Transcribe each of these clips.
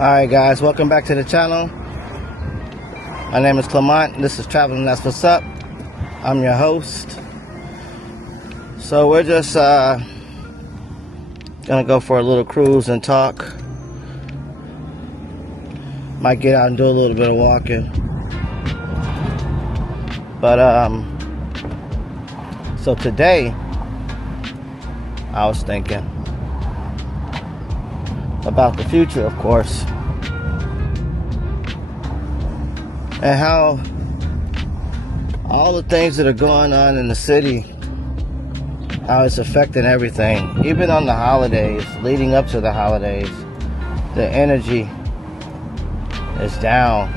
Alright guys, welcome back to the channel. My name is Clement. This is Traveling, That's What's Up. I'm your host. So we're just gonna go for a little cruise and talk. Might get out and do a little bit of walking. But so today I was thinking about the future, of course, and how all the things that are going on in the city, how it's affecting everything. Even on the holidays, leading up to the holidays, the energy is down.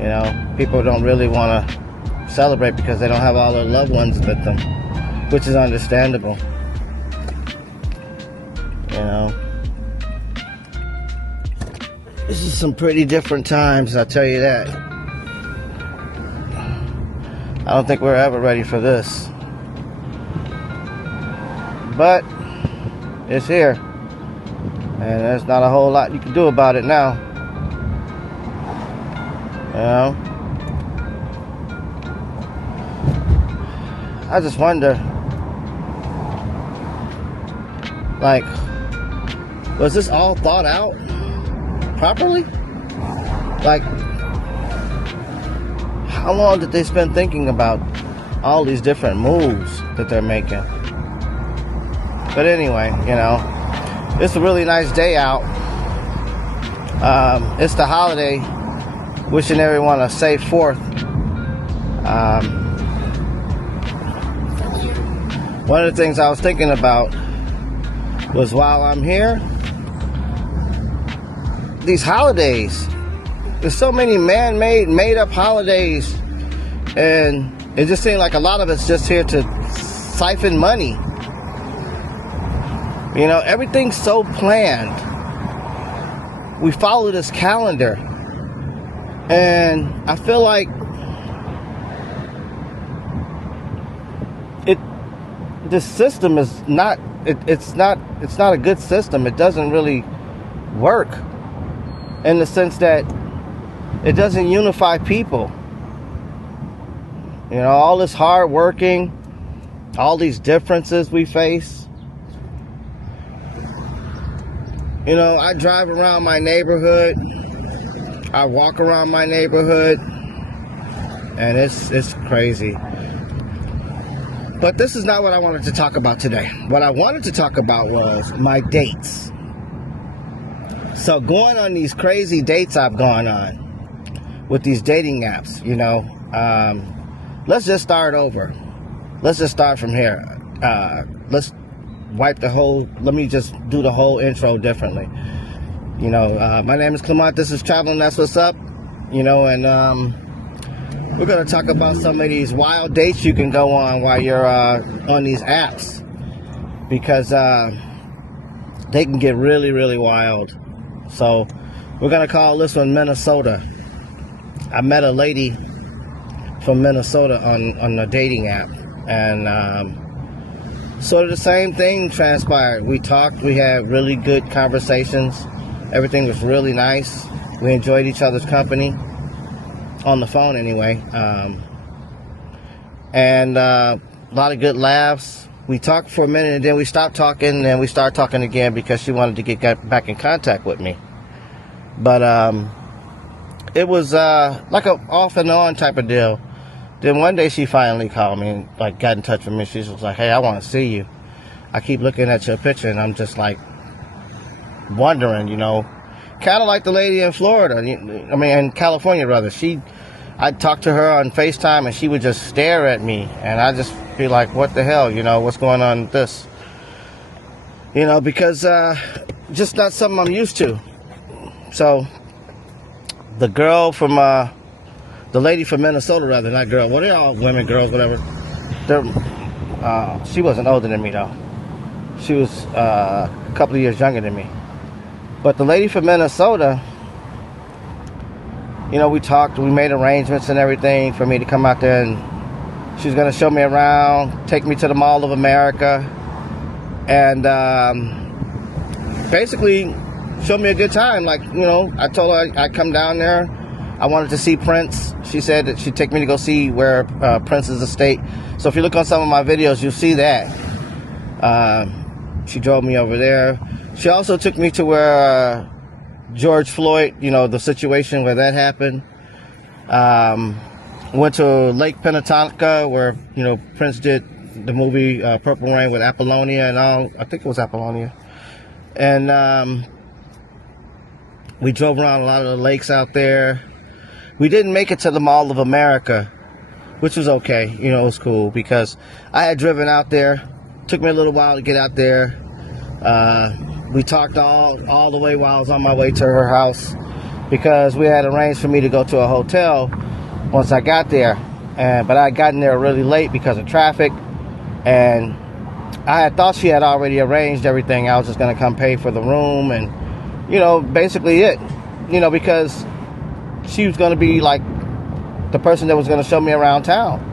You know, people don't really want to celebrate because they don't have all their loved ones with them, which is understandable. You know, this is some pretty different times, I'll tell you that. I don't think we're ever ready for this. But it's here. And there's not a whole lot you can do about it now. You know? I just wonder, like, was this all thought out properly? Like, how long did they spend thinking about all these different moves that they're making? But anyway, you know, it's a really nice day out. It's the holiday. Wishing everyone a safe 4th. One of the things I was thinking about was, while I'm here, these holidays, there's so many man-made, made-up holidays, and it just seems like a lot of it's just here to siphon money. You know, everything's so planned. We follow this calendar, and I feel like this system is not. It's not a good system. It doesn't really work, in the sense that it doesn't unify people. You know, all this hard working, all these differences we face. You know, I drive around my neighborhood, I walk around my neighborhood, and it's crazy. But this is not what I wanted to talk about today. What I wanted to talk about was my dates. So going on these crazy dates I've gone on with these dating apps, you know, let's just start over. Let's just start from here. Let me just do the whole intro differently. You know, my name is Clement. This is Traveling, That's What's Up. You know, and we're going to talk about some of these wild dates you can go on while you're on these apps. Because they can get really, really wild. So we're going to call this one Minnesota. I met a lady from Minnesota on a dating app. And sort of the same thing transpired. We talked. We had really good conversations. Everything was really nice. We enjoyed each other's company. On the phone anyway. And a lot of good laughs. We talked for a minute and then we stopped talking, and then we started talking again because she wanted to get back in contact with me. But it was like a off and on type of deal. Then one day she finally called me and like got in touch with me. She was like, "Hey, I want to see you. I keep looking at your picture and I'm just like wondering, you know, kind of like the lady in Florida. I mean, in California rather. I'd talk to her on FaceTime and she would just stare at me, and I'd just be like, what the hell, you know, what's going on with this? You know, because just not something I'm used to. So the girl from the lady from Minnesota, rather, not girl. Well, they're all women, girls, whatever. She wasn't older than me though. She was a couple of years younger than me. But the lady from Minnesota, you know, we talked, we made arrangements and everything for me to come out there, and she was going to show me around, take me to the Mall of America, and basically showed me a good time. Like, you know, I told her I'd come down there. I wanted to see Prince. She said that she'd take me to go see where Prince's estate. So if you look on some of my videos, you'll see that. She drove me over there. She also took me to where George Floyd, you know, the situation where that happened. Went to Lake Pennatonka where, you know, Prince did the movie Purple Rain with Apollonia and all. I think it was Apollonia. And we drove around a lot of the lakes out there. We didn't make it to the Mall of America, which was okay. You know, it was cool because I had driven out there. Took me a little while to get out there. We talked all the way while I was on my way to her house because we had arranged for me to go to a hotel once I got there. But I had gotten there really late because of traffic. And I had thought she had already arranged everything. I was just going to come pay for the room and, you know, basically it. You know, because she was going to be like the person that was going to show me around town.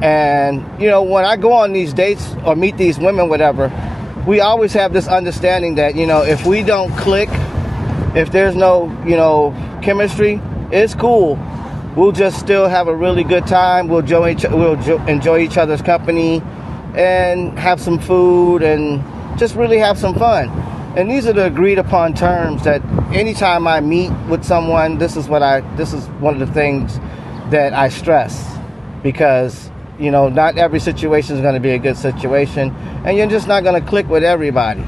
And, you know, when I go on these dates or meet these women, whatever, we always have this understanding that, you know, if we don't click, if there's no, you know, chemistry, it's cool. We'll just still have a really good time. We'll enjoy each other's company and have some food and just really have some fun. And these are the agreed upon terms that anytime I meet with someone, this is one of the things that I stress, because, you know, not every situation is going to be a good situation, and you're just not going to click with everybody.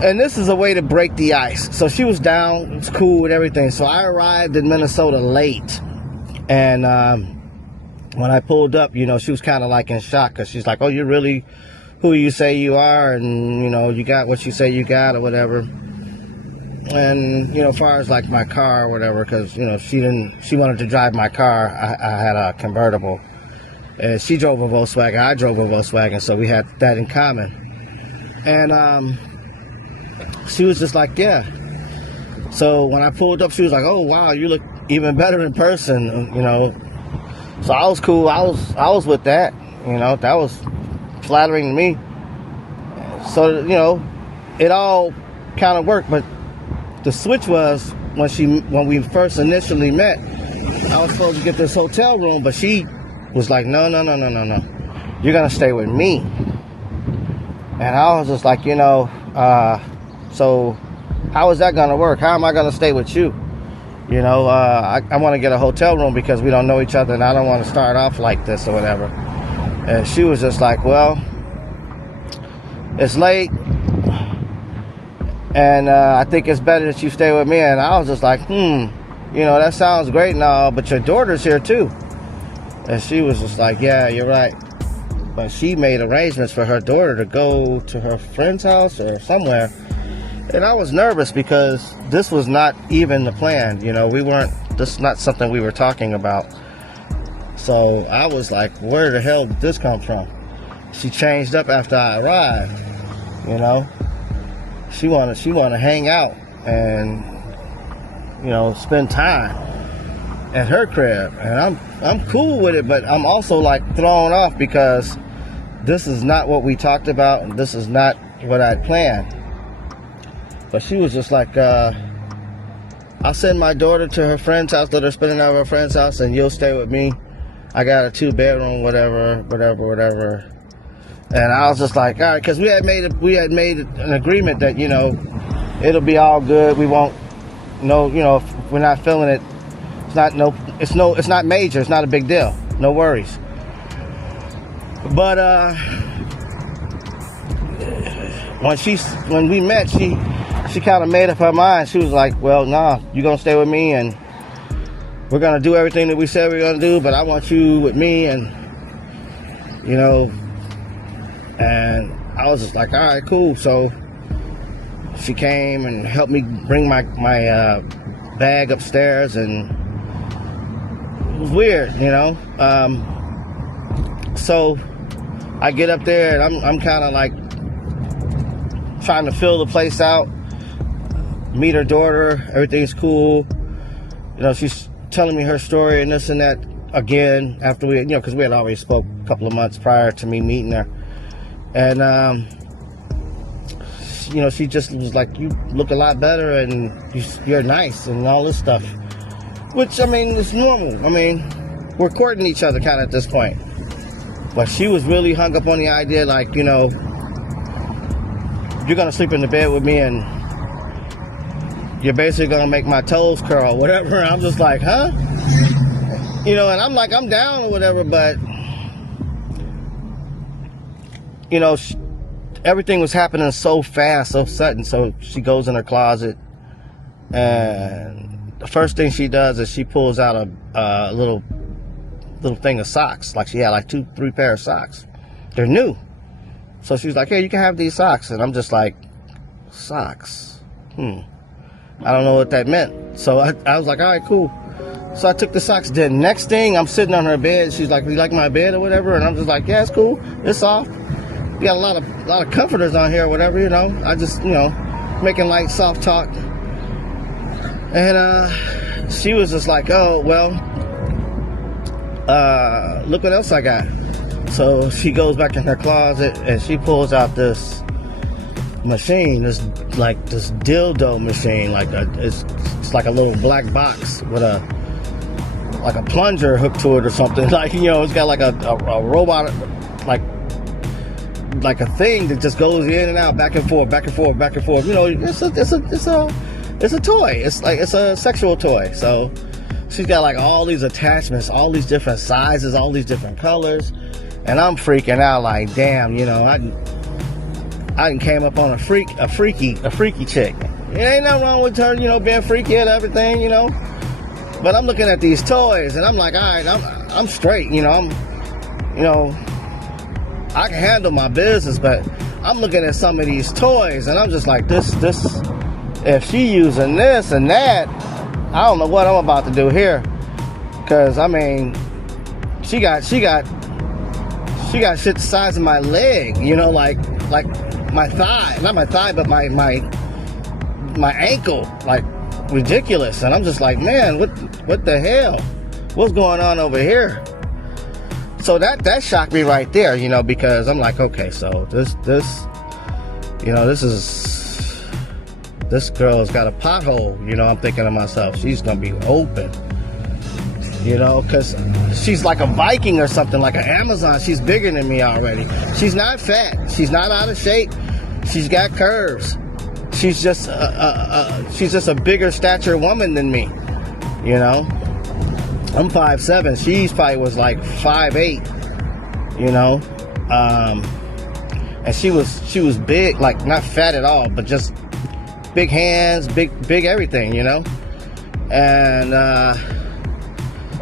And this is a way to break the ice. So she was down, it's cool and everything. So I arrived in Minnesota late, and when I pulled up, you know, she was kind of like in shock, because she's like, oh, you're really who you say you are, and, you know, you got what you say you got or whatever. And, you know, as far as like my car or whatever, because, you know, she wanted to drive my car. I had a convertible, and she drove a Volkswagen, I drove a Volkswagen, so we had that in common. And she was just like, yeah. So when I pulled up, she was like, oh wow, you look even better in person, you know. So I was cool. I was with that, you know. That was flattering to me. So, you know, it all kind of worked. But the switch was when we first initially met, I was supposed to get this hotel room, but she was like, no, you're gonna stay with me. And I was just like, you know, so how is that gonna work? How am I gonna stay with you? You know, I want to get a hotel room because we don't know each other, and I don't want to start off like this or whatever. And she was just like, well, it's late, and I think it's better that you stay with me. And I was just like, you know, that sounds great and all, but your daughter's here too. And she was just like, yeah, you're right. But she made arrangements for her daughter to go to her friend's house or somewhere. And I was nervous because this was not even the plan. You know, this is not something we were talking about. So I was like, where the hell did this come from? She changed up after I arrived, you know. She wanted to hang out and, you know, spend time at her crib. And I'm cool with it, but I'm also like thrown off because this is not what we talked about, and this is not what I planned. But she was just like, I'll send my daughter to her friend's house, let her spend the night at her friend's house, and you'll stay with me. I got a 2-bedroom, whatever. And I was just like, all right, because we had made an agreement that, you know, it'll be all good. We won't, you know, if we're not feeling it, it's not major. It's not a big deal. No worries. But when we met, she kind of made up her mind. She was like, well, nah, you're going to stay with me, and we're going to do everything that we said we're going to do, but I want you with me. And, you know, and I was just like, all right, cool. So she came and helped me bring my bag upstairs, and it was weird, you know. So I get up there, and I'm kind of like trying to fill the place out, meet her daughter, everything's cool. You know, she's telling me her story and this and that again after we, you know, because we had already spoke a couple of months prior to me meeting her. And she just was like, you look a lot better and you're nice and all this stuff. Which, I mean, is normal. I mean, we're courting each other kind of at this point. But she was really hung up on the idea, like, you're going to sleep in the bed with me and you're basically going to make my toes curl or whatever. I'm just like, huh? And I'm like, I'm down or whatever, but, everything was happening so fast, so sudden. So she goes in her closet, and the first thing she does is she pulls out a little thing of socks. Like she had like 2-3 pair of socks. They're new. So she's like, hey, you can have these socks. And I'm just like, socks? I don't know what that meant. So I was like, all right, cool. So I took the socks. The next thing, I'm sitting on her bed. She's like, you like my bed or whatever? And I'm just like, yeah, it's cool. It's soft. We got a lot of comforters on here or whatever, I just, making light, soft talk. And she was just like, oh, well, look what else I got. So she goes back in her closet and she pulls out this machine, this dildo machine, it's like a little black box with a plunger hooked to it or something. Like, it's got like a robot, like a thing that just goes in and out, back and forth, back and forth, back and forth. It's a toy. It's a sexual toy. So she's got like all these attachments, all these different sizes, all these different colors, and I'm freaking out. Like, damn, I came up on a freaky chick. It ain't nothing wrong with her, being freaky and everything, But I'm looking at these toys, and I'm like, all right, I'm straight, I can handle my business, but I'm looking at some of these toys, and I'm just like, this, if she using this and that, I don't know what I'm about to do here. Cause I mean, she got shit the size of my leg, like my thigh, not my thigh, but my ankle, like ridiculous. And I'm just like, man, what the hell? What's going on over here? So that shocked me right there, because I'm like, okay, so this girl's got a pothole, I'm thinking to myself, she's gonna be open, because she's like a Viking or something, like an Amazon. She's bigger than me already. She's not fat. She's not out of shape. She's got curves. She's just a bigger stature woman than me, I'm 5'7". She's probably was like 5'8", and she was big, like not fat at all, but just big hands, big everything, And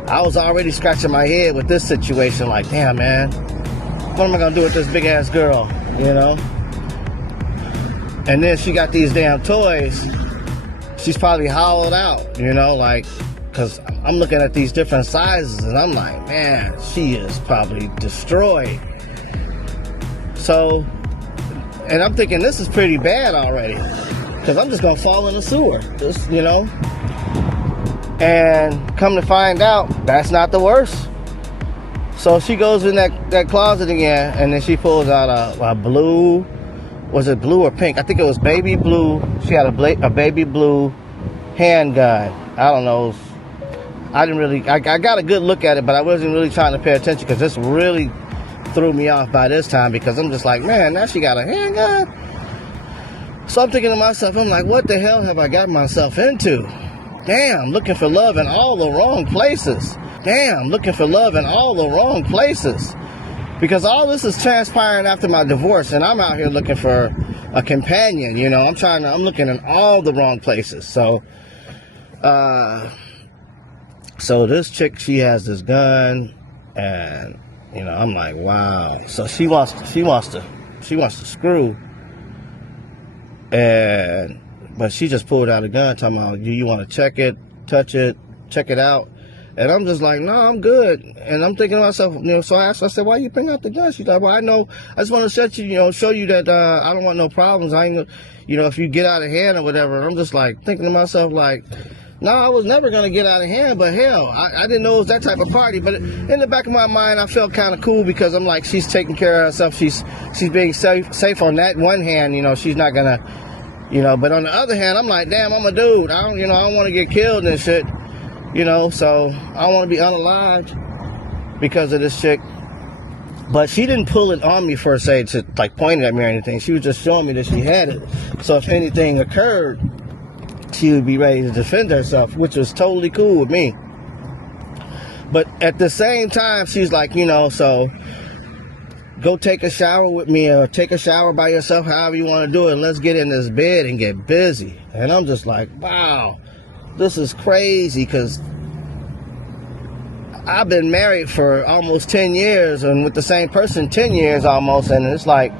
I was already scratching my head with this situation, like, damn, man, what am I gonna do with this big ass girl, And then she got these damn toys. She's probably hollowed out, because I'm looking at these different sizes and I'm like, man, she is probably destroyed. So, and I'm thinking this is pretty bad already, because I'm just gonna fall in the sewer, And come to find out, that's not the worst. So she goes in that closet again, and then she pulls out a blue, was it blue or pink? I think it was baby blue. She had a baby blue handgun. I don't know. I got a good look at it, but I wasn't really trying to pay attention because this really threw me off by this time, because I'm just like, man, now she got a handgun. So I'm thinking to myself, I'm like, what the hell have I got myself into? Damn, looking for love in all the wrong places. Because all this is transpiring after my divorce, and I'm out here looking for a companion, I'm looking in all the wrong places. So this chick, she has this gun, and I'm like, wow. So she wants to screw, but she just pulled out a gun, talking about, do you want to check it, touch it, check it out? And I'm just like, no, I'm good. And I'm thinking to myself, so I said, why you bring out the gun? She's like, well, I know, I just want to show you that I don't want no problems. I ain't, if you get out of hand or whatever. And I'm just like thinking to myself, like, No, I was never going to get out of hand, but hell, I didn't know it was that type of party. But in the back of my mind, I felt kind of cool because I'm like, she's taking care of herself. She's being safe on that one hand, you know, she's not going to, you know, but on the other hand, I'm like, damn, I'm a dude. I don't want to get killed and shit, you know, so I don't want to be unalived because of this chick. But she didn't pull it on me per se to like point it at me or anything. She was just showing me that she had it. So if anything occurred, she would be ready to defend herself, which was totally cool with me. But at the same time, she's like, you know, so go take a shower with me or take a shower by yourself, however you want to do it. Let's get in this bed and get busy. And I'm just like, wow, this is crazy because I've been married for almost 10 years and with the same person 10 years almost. And it's like,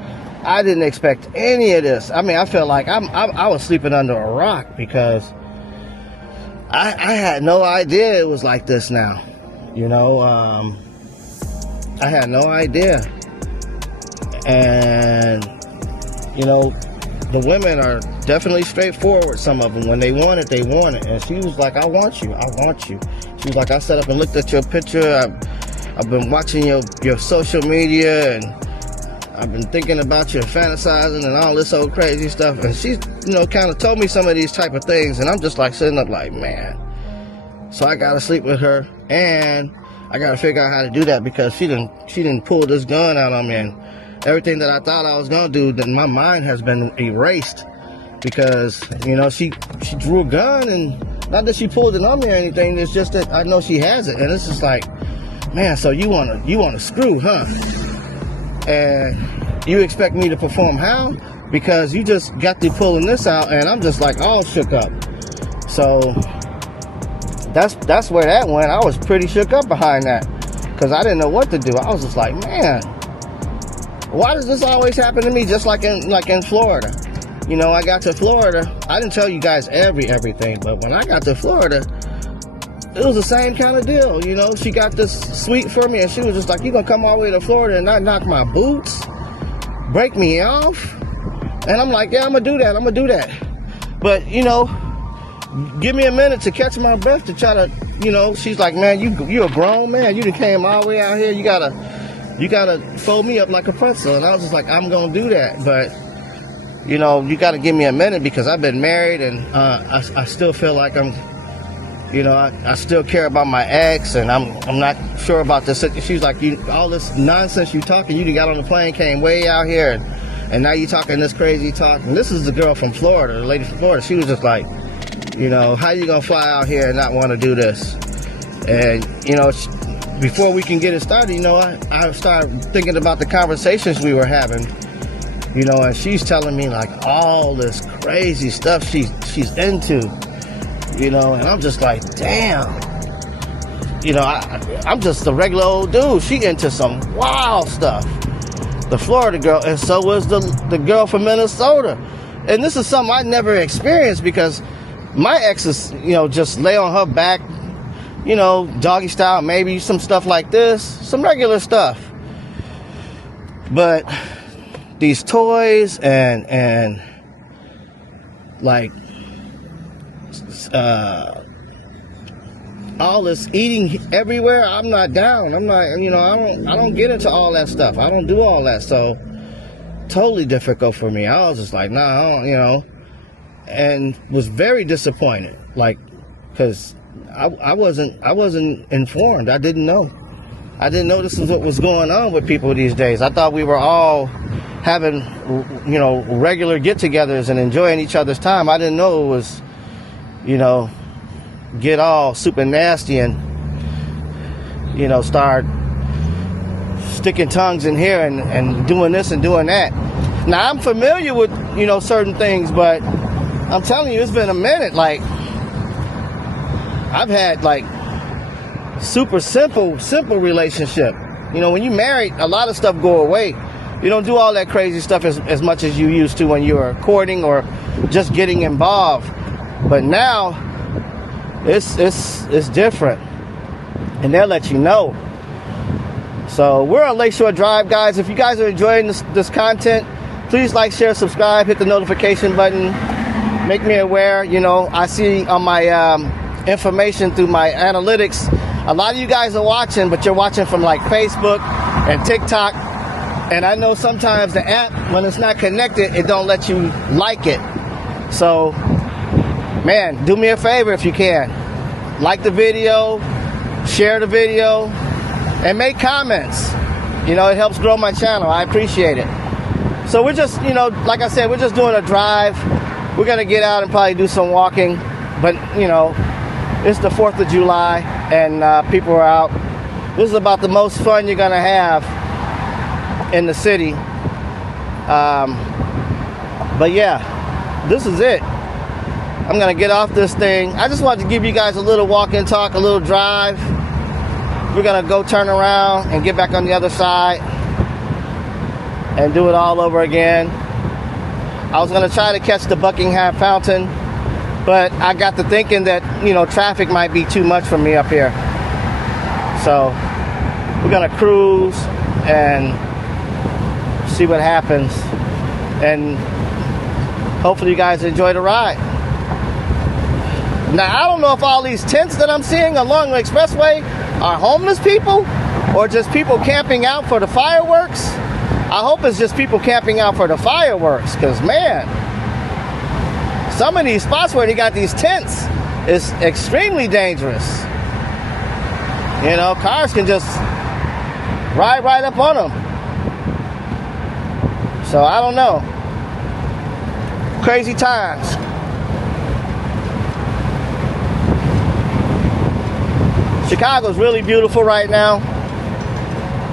I didn't expect any of this. I mean, I felt like I was sleeping under a rock because I had no idea it was like this now. You know, I had no idea. And, you know, the women are definitely straightforward, some of them. When they want it, they want it. And she was like, I want you. I want you. She was like, I sat up and looked at your picture. I've been watching your social media and I've been thinking about you and fantasizing and all this old crazy stuff. And she, you know, kind of told me some of these type of things. And I'm just like sitting up like, man. So I got to sleep with her. And I got to figure out how to do that because she didn't pull this gun out on me. And everything that I thought I was going to do, then my mind has been erased. Because, you know, she drew a gun. And not that she pulled it on me or anything. It's just that I know she has it. And it's just like, man, so you want to screw, huh? And you expect me to perform how? Because you just got through pulling this out and I'm just like all shook up. So that's where that went. I was pretty shook up behind that because I didn't know what to do. I was just like, man, why does this always happen to me? Just like in Florida. You know, I got to Florida. I didn't tell you guys everything, but when I got to Florida, it was the same kind of deal, you know. She got this suite for me, and she was just like, you gonna come all the way to Florida and not knock my boots? Break me off? And I'm like, yeah, I'm gonna do that. But, you know, give me a minute to catch my breath to try to, you know, she's like, man, you a grown man. You done came all the way out here. You gotta fold me up like a pretzel. And I was just like, I'm gonna do that. But, you know, you gotta give me a minute because I've been married and I still feel like you know, I still care about my ex, and I'm not sure about this. She's like, all this nonsense you talking, you done got on the plane, came way out here, and now you talking this crazy talk. And this is the girl from Florida, the lady from Florida. She was just like, you know, how you gonna fly out here and not want to do this? And, you know, before we can get it started, you know, I started thinking about the conversations we were having, you know, and she's telling me like all this crazy stuff she's into. You know, and I'm just like, damn. You know, I'm just a regular old dude. She into some wild stuff. The Florida girl, and so was the girl from Minnesota. And this is something I never experienced because my exes, you know, just lay on her back, you know, doggy style, maybe some stuff like this, some regular stuff. But these toys and like all this eating everywhere, I'm not down. I'm not, you know, I don't get into all that stuff. I don't do all that. So totally difficult for me. I was just like, nah, I don't, you know, and was very disappointed, like, because I wasn't informed. I didn't know this is what was going on with people these days. I thought we were all having, you know, regular get-togethers and enjoying each other's time. I didn't know it was, you know, get all super nasty and, you know, start sticking tongues in here and doing this and doing that. Now, I'm familiar with, you know, certain things, but I'm telling you, it's been a minute. Like, I've had, like, super simple relationship. You know, when you married, a lot of stuff go away. You don't do all that crazy stuff as much as you used to when you were courting or just getting involved. But now, it's different. And they'll let you know. So, we're on Lakeshore Drive, guys. If you guys are enjoying this content, please like, share, subscribe, hit the notification button. Make me aware. You know, I see on my information through my analytics. A lot of you guys are watching, but you're watching from like Facebook and TikTok. And I know sometimes the app, when it's not connected, it don't let you like it. So, man, do me a favor if you can. Like the video, share the video, and make comments. You know, it helps grow my channel. I appreciate it. So we're just, you know, like I said, we're just doing a drive. We're going to get out and probably do some walking. But, you know, it's the 4th of July and people are out. This is about the most fun you're going to have in the city. But yeah, this is it. I'm gonna get off this thing. I just wanted to give you guys a little walk and talk, a little drive. We're gonna go turn around and get back on the other side and do it all over again. I was gonna try to catch the Buckingham Fountain, but I got to thinking that, you know, traffic might be too much for me up here. So we're gonna cruise and see what happens, and hopefully you guys enjoy the ride. Now, I don't know if all these tents that I'm seeing along the expressway are homeless people or just people camping out for the fireworks. I hope it's just people camping out for the fireworks, because man, some of these spots where they got these tents is extremely dangerous. You know, cars can just ride right up on them. So I don't know. Crazy times. Chicago's really beautiful right now,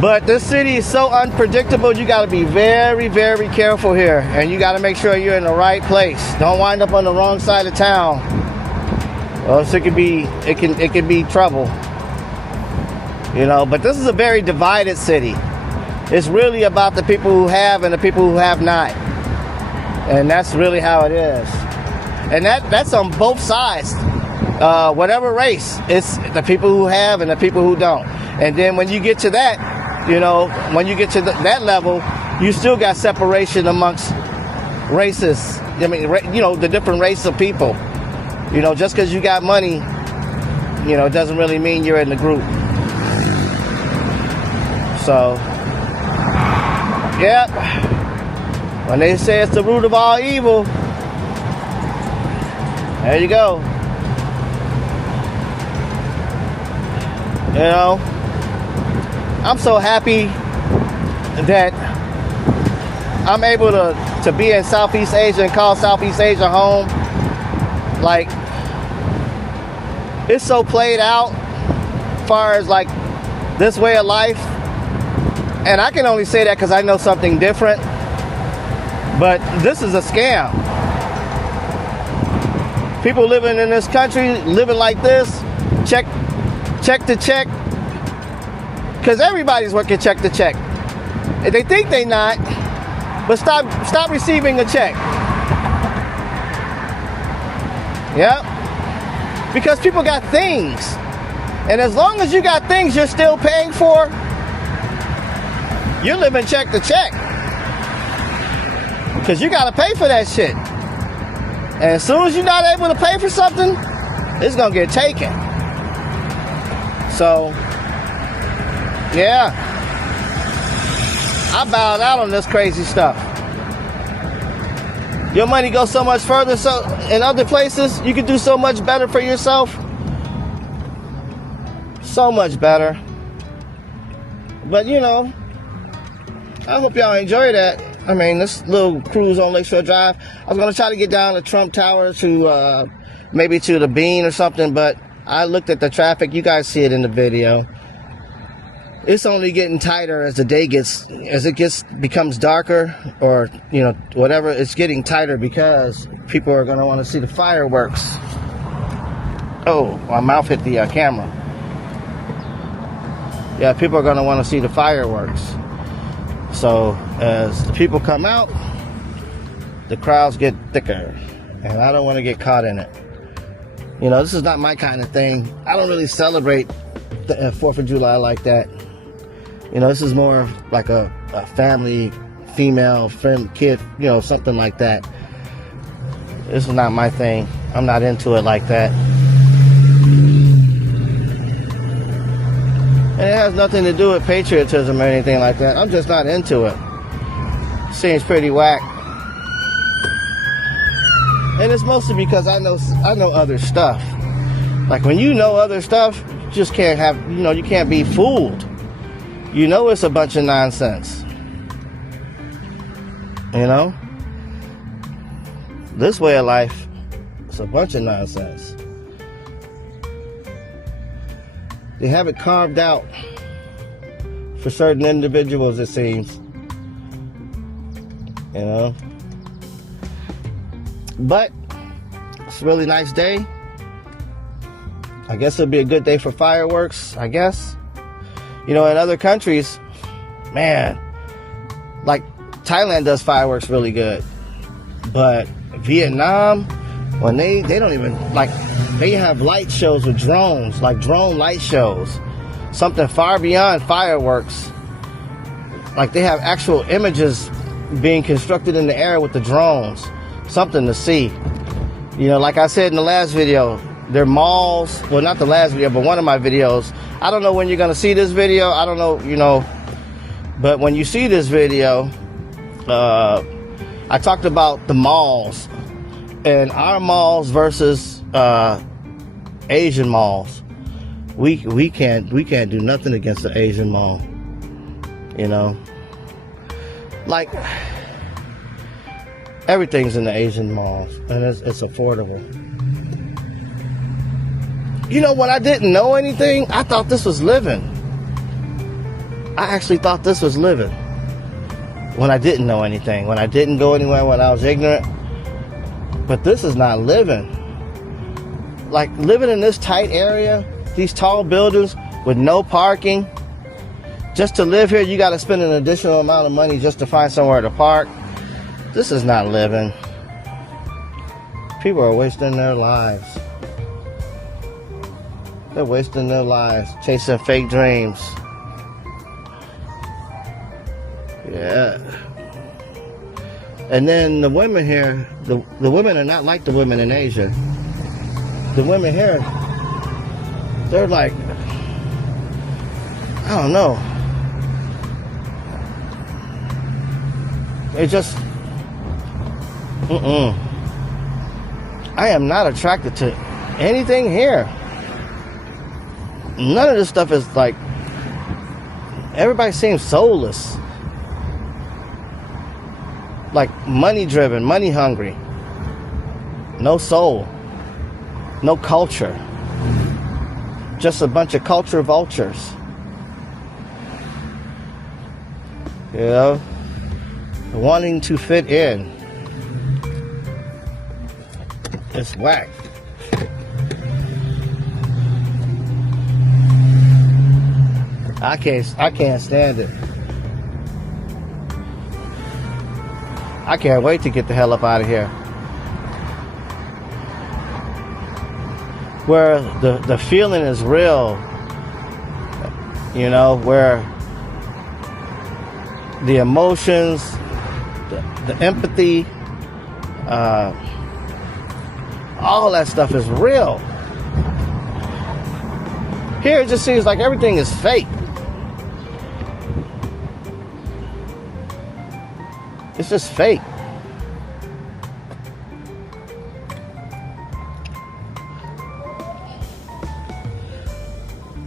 but this city is so unpredictable. You got to be very, very careful here, and you got to make sure you're in the right place. Don't wind up on the wrong side of town, or else it can be trouble. You know, but this is a very divided city. It's really about the people who have and the people who have not. And that's really how it is. And that's on both sides. Whatever race, it's the people who have and the people who don't. And then when you get to that, you know, when you get to that level, you still got separation amongst races. I mean, you know, the different race of people. You know, just because you got money, you know, it doesn't really mean you're in the group. So, yep. When they say it's the root of all evil, there you go. You know, I'm so happy that I'm able to be in Southeast Asia and call Southeast Asia home. Like, it's so played out as far as like this way of life. And I can only say that because I know something different. But this is a scam. People living in this country, living like this, check to check. Because everybody's working check to check. They think they not, but stop receiving a check. Yep. Because people got things. And as long as you got things you're still paying for, you're living check to check. Because you got to pay for that shit. And as soon as you're not able to pay for something, it's going to get taken. So, yeah. I bowed out on this crazy stuff. Your money goes so much further, so in other places, you can do so much better for yourself. So much better. But, you know, I hope y'all enjoy that. I mean, this little cruise on Lakeshore Drive. I was going to try to get down to Trump Tower to maybe to the Bean or something, but I looked at the traffic. You guys see it in the video. It's only getting tighter as the day becomes darker, or, you know, whatever. It's getting tighter because people are going to want to see the fireworks. Oh, my mouth hit the camera. Yeah, people are going to want to see the fireworks. So as the people come out, the crowds get thicker, and I don't want to get caught in it. You know, this is not my kind of thing. I don't really celebrate the 4th of July like that. You know, this is more like a family, female, friend, kid, you know, something like that. This is not my thing. I'm not into it like that. And it has nothing to do with patriotism or anything like that. I'm just not into it. Seems pretty whack. And it's mostly because I know other stuff. Like when you know other stuff, you just can't have, you can't be fooled. You know it's a bunch of nonsense. This way of life, it's a bunch of nonsense. They have it carved out for certain individuals, it seems. But it's a really nice day. I guess it'll be a good day for fireworks, I guess. In other countries, man, like Thailand does fireworks really good. But Vietnam, when they don't even, like, they have light shows with drones, like drone light shows. Something far beyond fireworks. Like they have actual images being constructed in the air with the drones. Something to see. Like I said in the last video, their malls, well, not the last video, but one of my videos. I don't know when you're going to see this video. I don't know, but when you see this video, I talked about the malls and our malls versus Asian malls. We can't do nothing against the Asian mall. Like everything's in the Asian malls, and it's affordable. When I didn't know anything, I thought this was living. I actually thought this was living. When I didn't know anything, when I didn't go anywhere, when I was ignorant. But this is not living. Like living in this tight area, these tall buildings with no parking. Just to live here, you got to spend an additional amount of money just to find somewhere to park. This is not living. People are wasting their lives. They're wasting their lives, chasing fake dreams. Yeah. And then the women here, the women are not like the women in Asia. The women here, they're like, I don't know. They just, I am not attracted to anything here. None of this stuff is like, everybody seems soulless. Like money driven, money hungry. No soul. No culture. Just a bunch of culture vultures. Wanting to fit in. It's whack. I can't stand it. I can't wait to get the hell up out of here. Where the feeling is real. Where the emotions, the empathy, all that stuff is real. Here it just seems like everything is fake. It's just fake.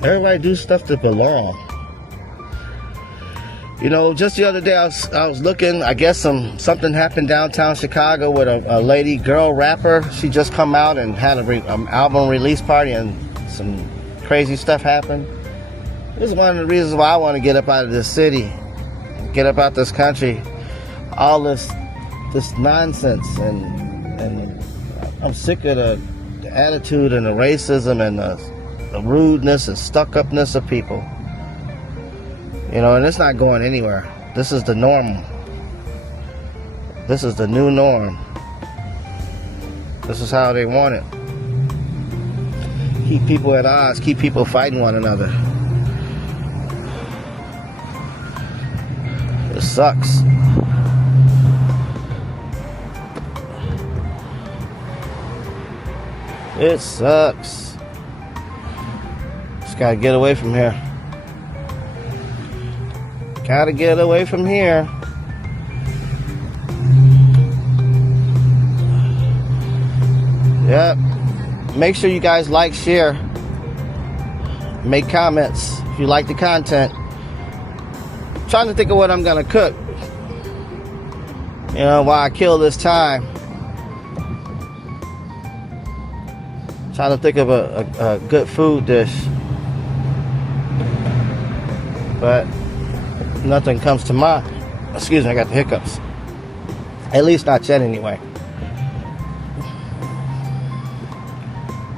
Everybody do stuff to belong. Just the other day I was looking. I guess something happened downtown Chicago with a girl rapper. She just come out and had an album release party, and some crazy stuff happened. This is one of the reasons why I want to get up out of this city, get up out this country. All this nonsense, and I'm sick of the attitude and the racism and the rudeness and stuck-upness of people. And it's not going anywhere. This is the norm. This is the new norm. This is how they want it. Keep people at odds, keep people fighting one another. It sucks. It sucks. Just gotta get away from here. Gotta get away from here. Yep. Make sure you guys like, share, make comments if you like the content. I'm trying to think of what I'm gonna cook, while I kill this time. Trying to think of a good food dish, but nothing comes to mind. Excuse me, I got the hiccups. At least not yet anyway.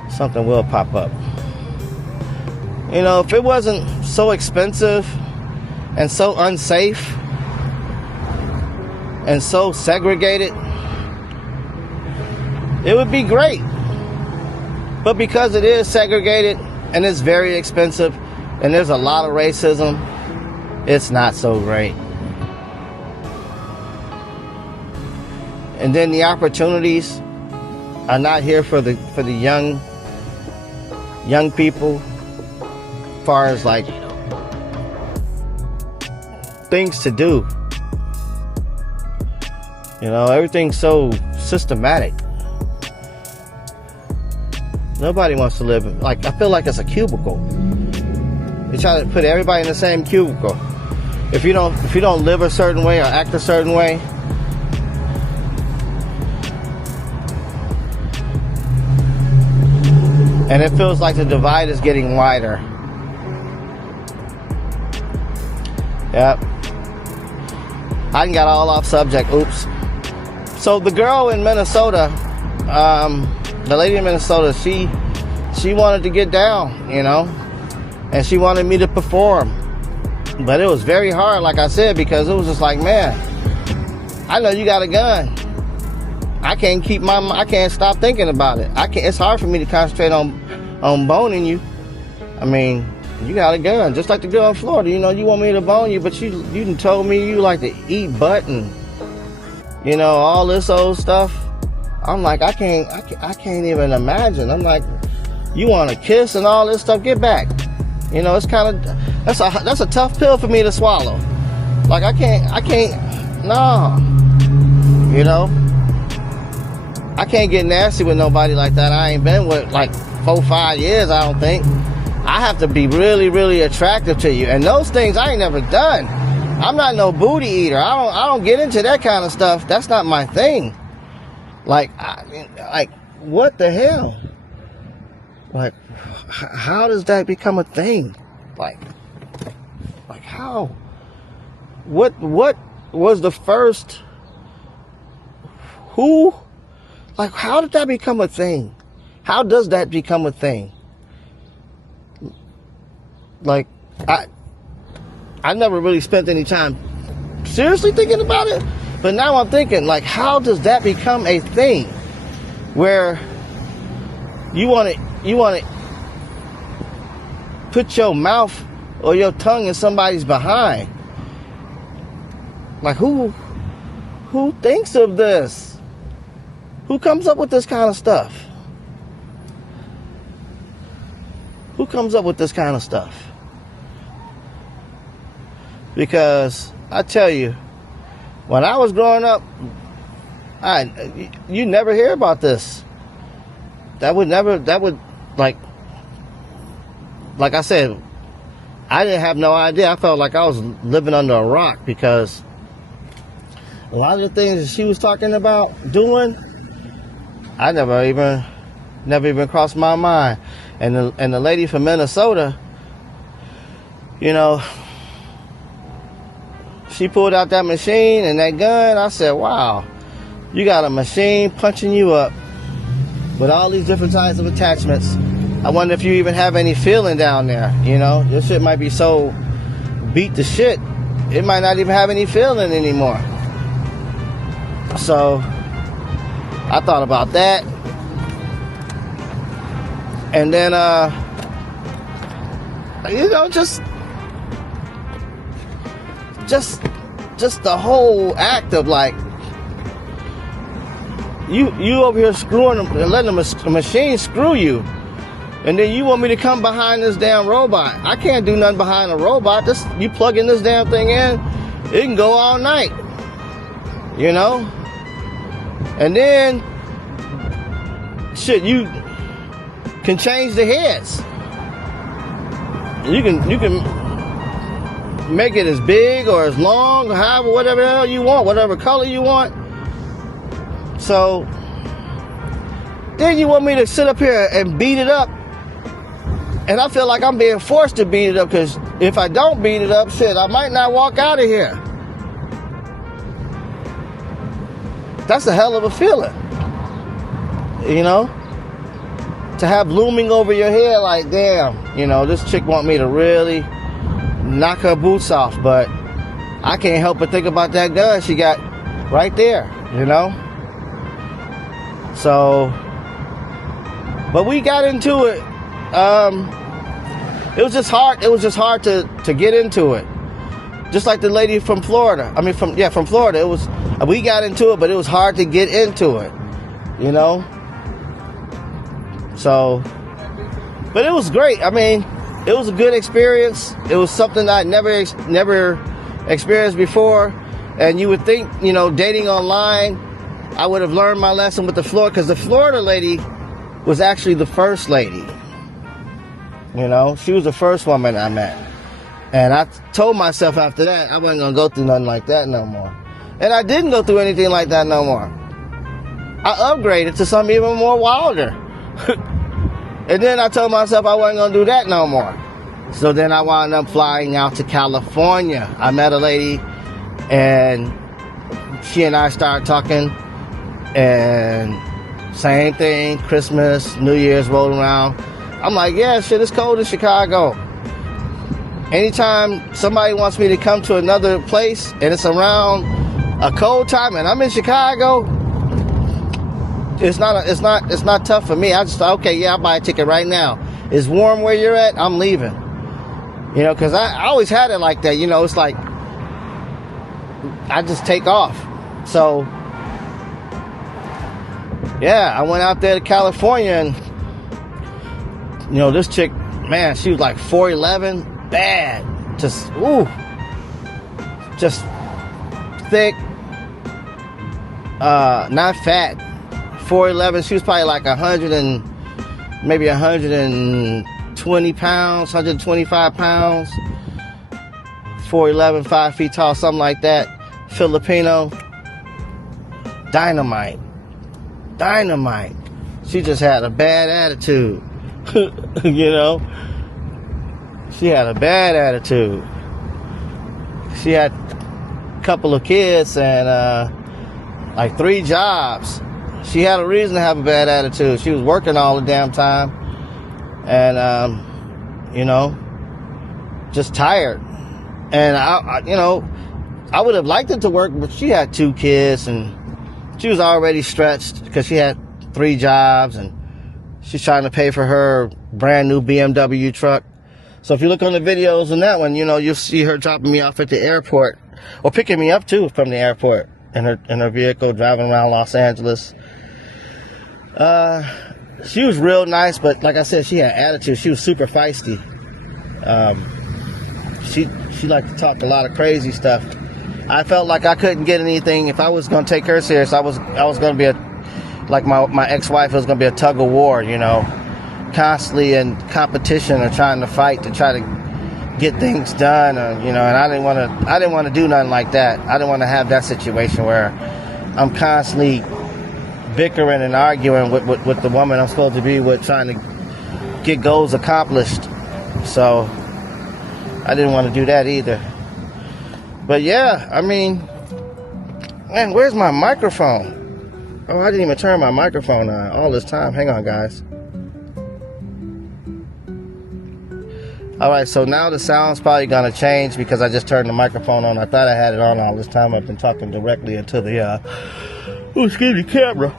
Something will pop up. If it wasn't so expensive and so unsafe and so segregated, it would be great. But because it is segregated and it's very expensive and there's a lot of racism, it's not so great. And then the opportunities are not here for the young people, as far as like things to do. Everything's so systematic. Nobody wants to live I feel like it's a cubicle. They try to put everybody in the same cubicle. If you don't live a certain way or act a certain way, and it feels like the divide is getting wider. Yep. I done got all off subject. Oops. So the girl in Minnesota, the lady in Minnesota, she wanted to get down, and she wanted me to perform. But it was very hard, like I said, because it was just like, man, I know you got a gun. I can't stop thinking about it. It's hard for me to concentrate on boning you. I mean, you got a gun, just like the girl in Florida. You want me to bone you, but you done told me you like to eat butt and all this old stuff. I'm like, I can't even imagine. I'm like, you want to kiss and all this stuff? Get back. It's kind of that's a tough pill for me to swallow. Like I can't. No. I can't get nasty with nobody like that. I ain't been with like 4-5 years, I don't think. I have to be really, really attractive to you. And those things I ain't never done. I'm not no booty eater. I don't get into that kind of stuff. That's not my thing. Like what the hell? Like, how does that become a thing? Like how? What was the first? Who? Like, how did that become a thing? How does that become a thing? Like, I never really spent any time seriously thinking about it, but now I'm thinking, like, how does that become a thing where you want to put your mouth or your tongue in somebody's behind? Like, who thinks of this? Who comes up with this kind of stuff? Who comes up with this kind of stuff? Because I tell you, when I was growing up, you never hear about this. That would like I said, I didn't have no idea. I felt like I was living under a rock, because a lot of the things that she was talking about doing, I never even crossed my mind. And the lady from Minnesota, she pulled out that machine and that gun. I said, wow, you got a machine punching you up with all these different types of attachments. I wonder if you even have any feeling down there. Your shit might be so beat to shit, it might not even have any feeling anymore. So I thought about that. And then, just the whole act of like, you over here screwing them, letting the machine screw you. And then you want me to come behind this damn robot. I can't do nothing behind a robot. You plug in this damn thing in, it can go all night. You know? And then, shit, you can change the heads. You can make it as big or as long, or however, whatever the hell you want, whatever color you want. So, then you want me to sit up here and beat it up. And I feel like I'm being forced to beat it up, because if I don't beat it up, shit, I might not walk out of here. That's a hell of a feeling. You know? To have looming over your head like, damn, you know, this chick want me to really knock her boots off, but I can't help but think about that gun she got right there, you know? So, but we got into it. It was just hard to get into it. Just like the lady from Florida. I mean, from Florida. We got into it, but it was hard to get into it, you know? So, but it was great. I mean, it was a good experience. It was something I never experienced before. And you would think, you know, dating online, I would have learned my lesson with the Florida, because the Florida lady was actually the first lady. You know, she was the first woman I met. And I told myself after that, I wasn't going to go through nothing like that no more. And I didn't go through anything like that no more. I upgraded to something even more wilder. And then I told myself I wasn't going to do that no more. So then I wound up flying out to California. I met a lady, and she and I started talking, and same thing, Christmas, New Year's rolled around. I'm like, yeah, shit, it's cold in Chicago. Anytime somebody wants me to come to another place and it's around a cold time and I'm in Chicago, it's not tough for me. I just thought, okay, yeah, I'll buy a ticket right now. It's warm where you're at, I'm leaving. You know, because I always had it like that. You know, it's like I just take off. So, yeah, I went out there to California, and you know, this chick, man, she was like 4'11", bad, just thick, not fat, 4'11". She was probably like 120 pounds, 125 pounds, 4'11", 5 feet tall, something like that. Filipino, dynamite. She just had a bad attitude. You know, she had a bad attitude. She had a couple of kids and like 3 jobs. She had a reason to have a bad attitude. She was working all the damn time, and you know, just tired. And I you know, I would have liked it to work, but she had 2 kids and she was already stretched because she had 3 jobs, and she's trying to pay for her brand new BMW truck. So if you look on the videos on that one, you know, you'll see her dropping me off at the airport, or picking me up too from the airport in her vehicle, driving around Los Angeles. She was real nice, but like I said, she had attitude. She was super feisty. She liked to talk a lot of crazy stuff. I felt like I couldn't get anything. If I was going to take her serious, I was going to be like my ex-wife was going to be a tug of war, you know, constantly in competition or trying to fight to try to get things done, or, you know. And I didn't want to do nothing like that. I didn't want to have that situation where I'm constantly bickering and arguing with the woman I'm supposed to be with, trying to get goals accomplished. So I didn't want to do that either. But yeah, I mean, man, where's my microphone? Oh, I didn't even turn my microphone on all this time. Hang on, guys. All right, so now the sound's probably going to change because I just turned the microphone on. I thought I had it on all this time. I've been talking directly into the camera.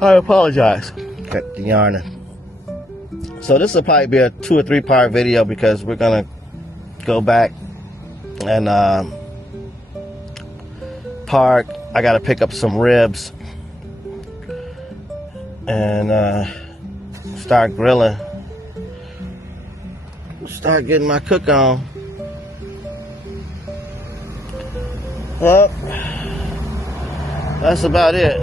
I apologize. Cut the yarning. So this will probably be a 2 or 3 part video, because we're going to go back and park. I got to pick up some ribs and start grilling. start getting my cook on. Well, that's about it.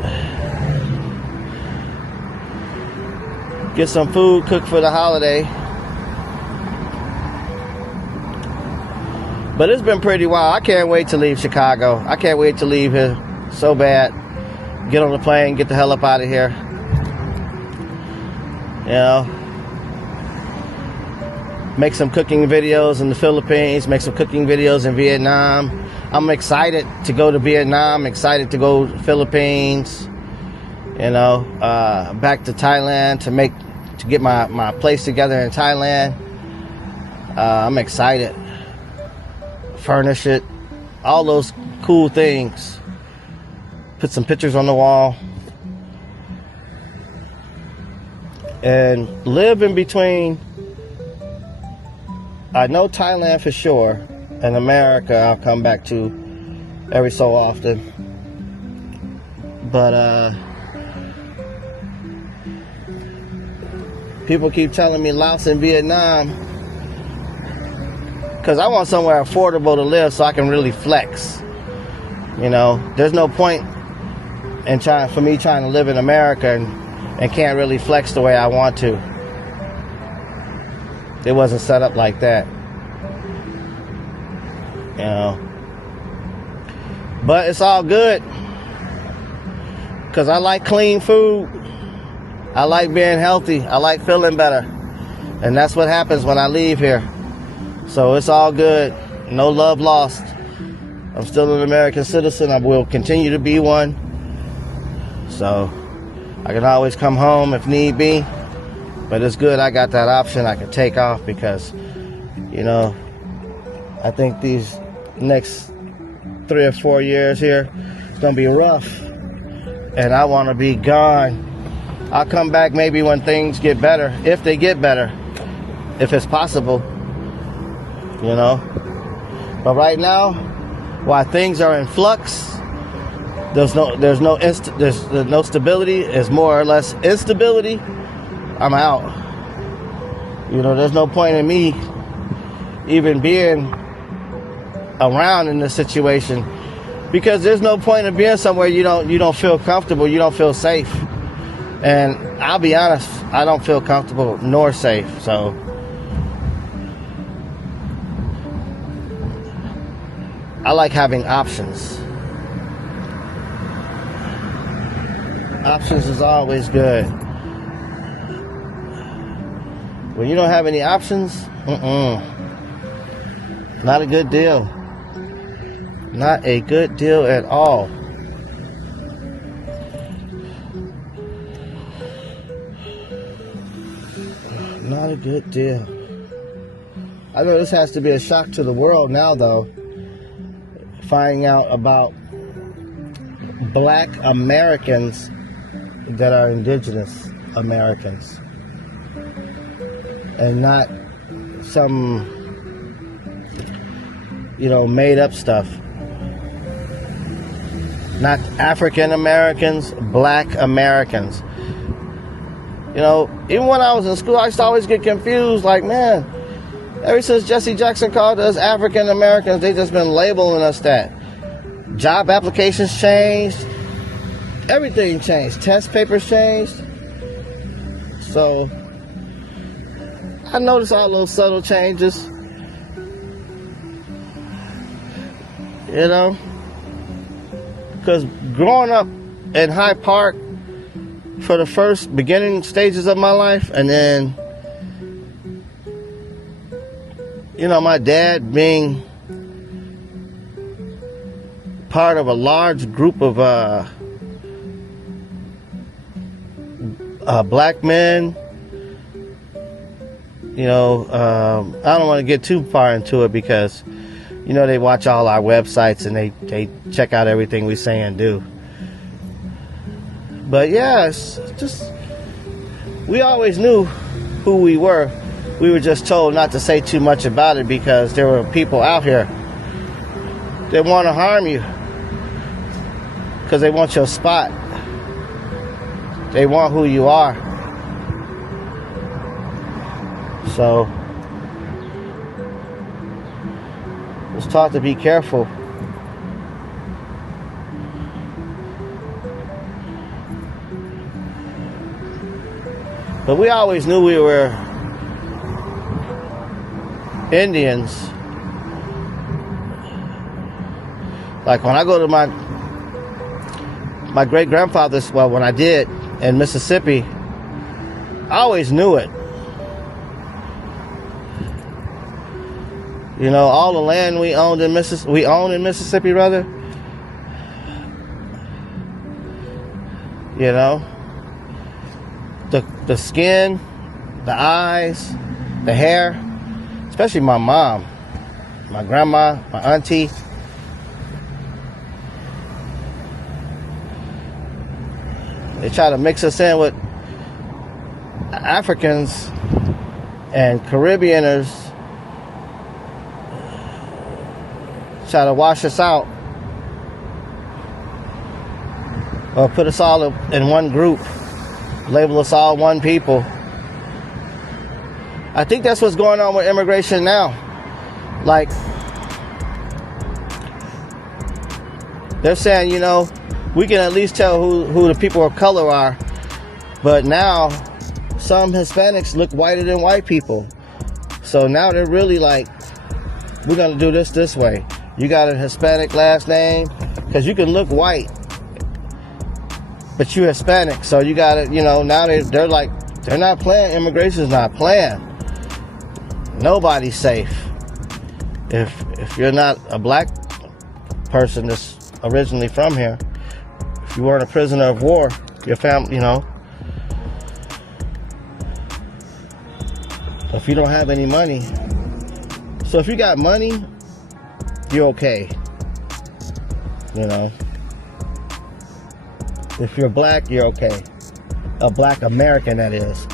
Get some food cooked for the holiday. But it's been pretty wild. I can't wait to leave Chicago. I can't wait to leave here so bad. Get on the plane, get the hell up out of here. You know, make some cooking videos in the Philippines, make some cooking videos in Vietnam. I'm excited to go to Vietnam, excited to go to the Philippines, you know, back to Thailand to get my place together in Thailand. I'm excited. Furnish it, all those cool things. Put some pictures on the wall. And live in between. I know Thailand for sure, and America I'll come back to every so often. But people keep telling me Laos and Vietnam, because I want somewhere affordable to live so I can really flex. You know, there's no point in trying to live in America and can't really flex the way I want to. It wasn't set up like that. You know. But it's all good. Because I like clean food. I like being healthy. I like feeling better. And that's what happens when I leave here. So it's all good. No love lost. I'm still an American citizen. I will continue to be one. So I can always come home if need be. But it's good I got that option. I can take off because, you know, I think these next 3 or 4 years here it's going to be rough. And I want to be gone. I'll come back maybe when things get better. If they get better. If it's possible. You know. But right now, while things are in flux, there's no stability. It's more or less instability. I'm out. You know, there's no point in me even being around in this situation, because there's no point in being somewhere you don't feel comfortable, you don't feel safe. And I'll be honest, I don't feel comfortable nor safe. So I like having options. Options is always good. When you don't have any options, not a good deal. Not a good deal at all. Not a good deal. I know this has to be a shock to the world now, though. Finding out about Black Americans that are indigenous Americans. And not some, you know, made up stuff. Not African Americans, Black Americans. You know, even when I was in school, I used to always get confused. Like, man, ever since Jesse Jackson called us African Americans, they just been labeling us that. Job applications changed. Everything changed. Test papers changed. So I noticed all those subtle changes. You know? Because growing up in Hyde Park for the first beginning stages of my life, and then, you know, my dad being part of a large group of black men. You know, I don't want to get too far into it because, you know, they watch all our websites and they check out everything we say and do. But yeah, it's just, we always knew who we were. We were just told not to say too much about it because there were people out here that want to harm you because they want your spot. They want who you are. So was taught to be careful. But we always knew we were Indians. Like when I go to my great-grandfather's, well, when I did in Mississippi, I always knew it. You know, all the land we own in Mississippi, rather. You know, the skin, the eyes, the hair, especially my mom, my grandma, my auntie. They try to mix us in with Africans and Caribbeaners. Try to wash us out. Or put us all in one group. Label us all one people. I think that's what's going on with immigration now. Like, they're saying, you know, we can at least tell who the people of color are. But now, some Hispanics look whiter than white people. So now they're really like, we're going to do this way. You got a Hispanic last name? Because you can look white, but you're Hispanic. So you got to, you know, now they're like, they're not playing. Immigration's not playing. Nobody's safe. If you're not a black person that's originally from here, if you weren't a prisoner of war, your family, you know, if you don't have any money. So if you got money, you're okay. You know, if you're black, you're okay. A black American, that is.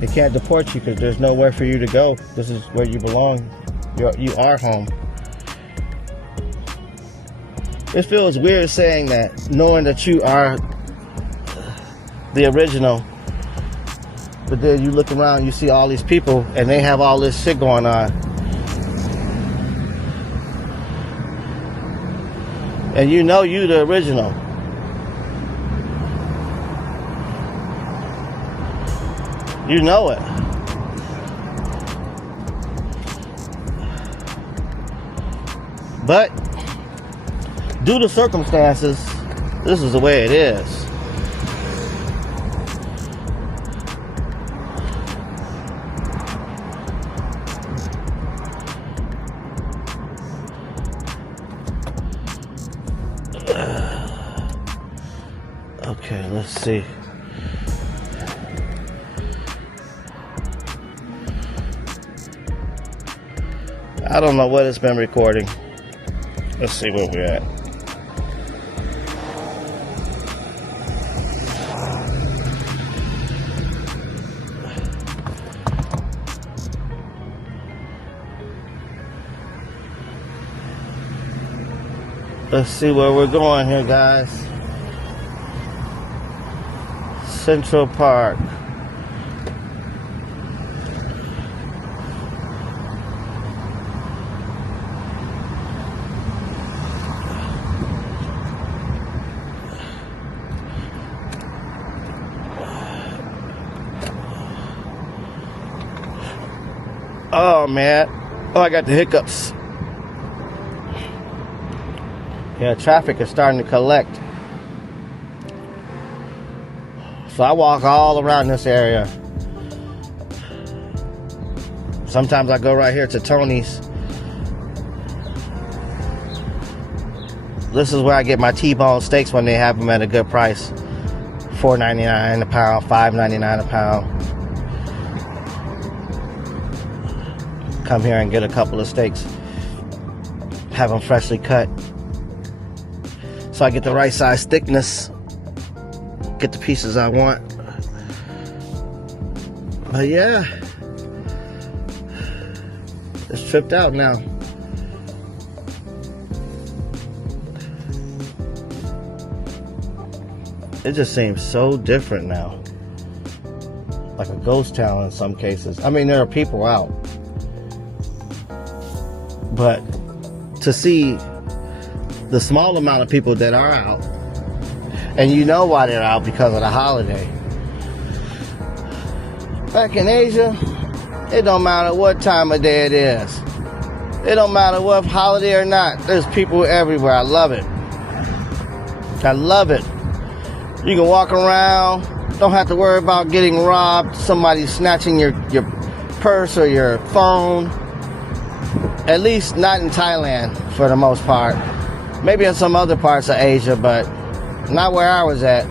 They can't deport you because there's nowhere for you to go. This is where you belong. You are home. It feels weird saying that, knowing that you are the original. But then you look around, you see all these people, and they have all this shit going on. And you know you the original. You know it. But due to circumstances, this is the way it is. Okay, let's see. I don't know what it's been recording. Let's see where we're at. Let's see where we're going here, guys. Central Park. Oh man, oh, I got the hiccups. Yeah, traffic is starting to collect. So I walk all around this area. Sometimes I go right here to Tony's. This is where I get my T-bone steaks when they have them at a good price. $4.99 a pound, $5.99 a pound. Come here and get a couple of steaks. Have them freshly cut. So I get the right size thickness. Get the pieces I want. But yeah, it's tripped out now. It just seems so different now. Like a ghost town in some cases. I mean, there are people out. But to see the small amount of people that are out, and you know why they're out, because of the holiday. Back in Asia, it don't matter what time of day it is. It don't matter what holiday or not. There's people everywhere. I love it. I love it. You can walk around, don't have to worry about getting robbed, somebody snatching your purse or your phone. At least not in Thailand for the most part. Maybe in some other parts of Asia, but not where I was at.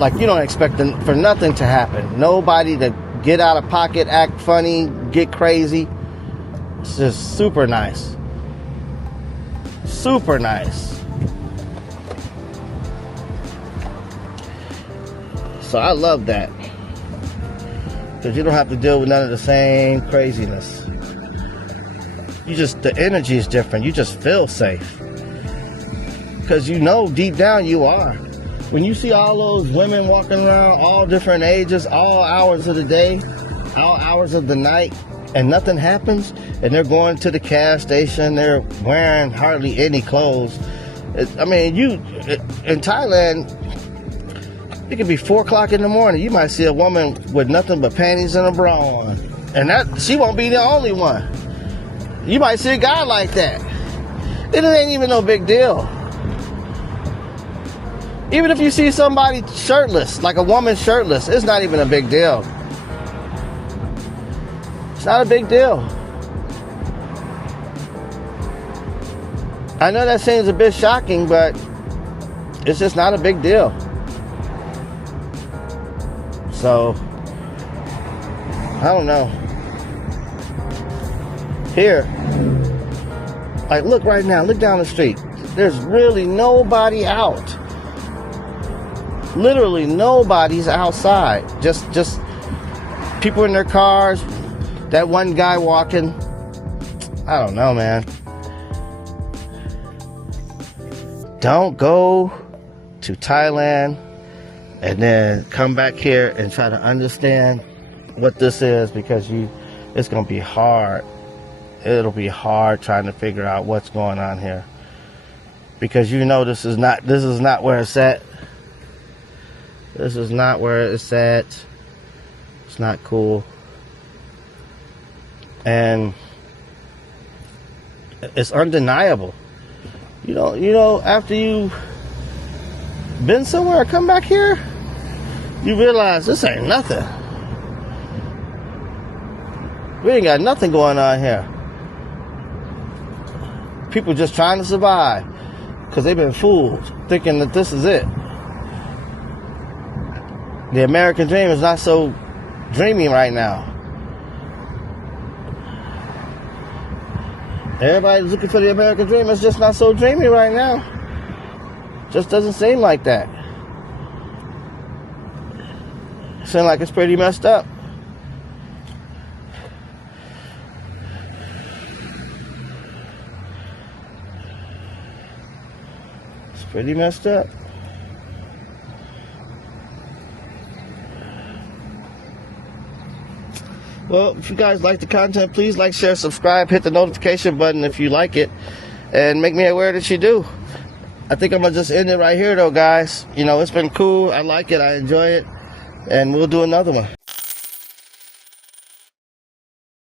Like, you don't expect for nothing to happen. Nobody to get out of pocket, act funny, get crazy. It's just super nice. Super nice. So I love that. Because you don't have to deal with none of the same craziness. The energy is different. You just feel safe. Because you know deep down you are. When you see all those women walking around, all different ages, all hours of the day, all hours of the night, and nothing happens, and they're going to the gas station, they're wearing hardly any clothes. In Thailand, it could be 4 o'clock in the morning. You might see a woman with nothing but panties and a bra on. And she won't be the only one. You might see a guy like that. It ain't even no big deal. Even if you see somebody shirtless, like a woman shirtless, it's not even a big deal. It's not a big deal. I know that seems a bit shocking, but it's just not a big deal. So, I don't know. Here, like, look right now, look down the street. There's really nobody out. Literally nobody's outside. Just people in their cars. That one guy walking. I don't know, man. Don't go to Thailand and then come back here and try to understand what this is, because it's gonna be hard. It'll be hard trying to figure out what's going on here, because this is not where it's at. This is not where it's at. It's not cool. And it's undeniable. You know, after you've been somewhere, come back here, you realize this ain't nothing. We ain't got nothing going on here. People just trying to survive because they've been fooled, thinking that this is it. The American dream is not so dreamy right now. Everybody's looking for the American dream. It's just not so dreamy right now. Just doesn't seem like that. It seems like it's pretty messed up. It's pretty messed up. Well, if you guys like the content, please like, share, subscribe, hit the notification button if you like it, and make me aware that you do. I think I'm going to just end it right here, though, guys. It's been cool. I like it. I enjoy it. And we'll do another one.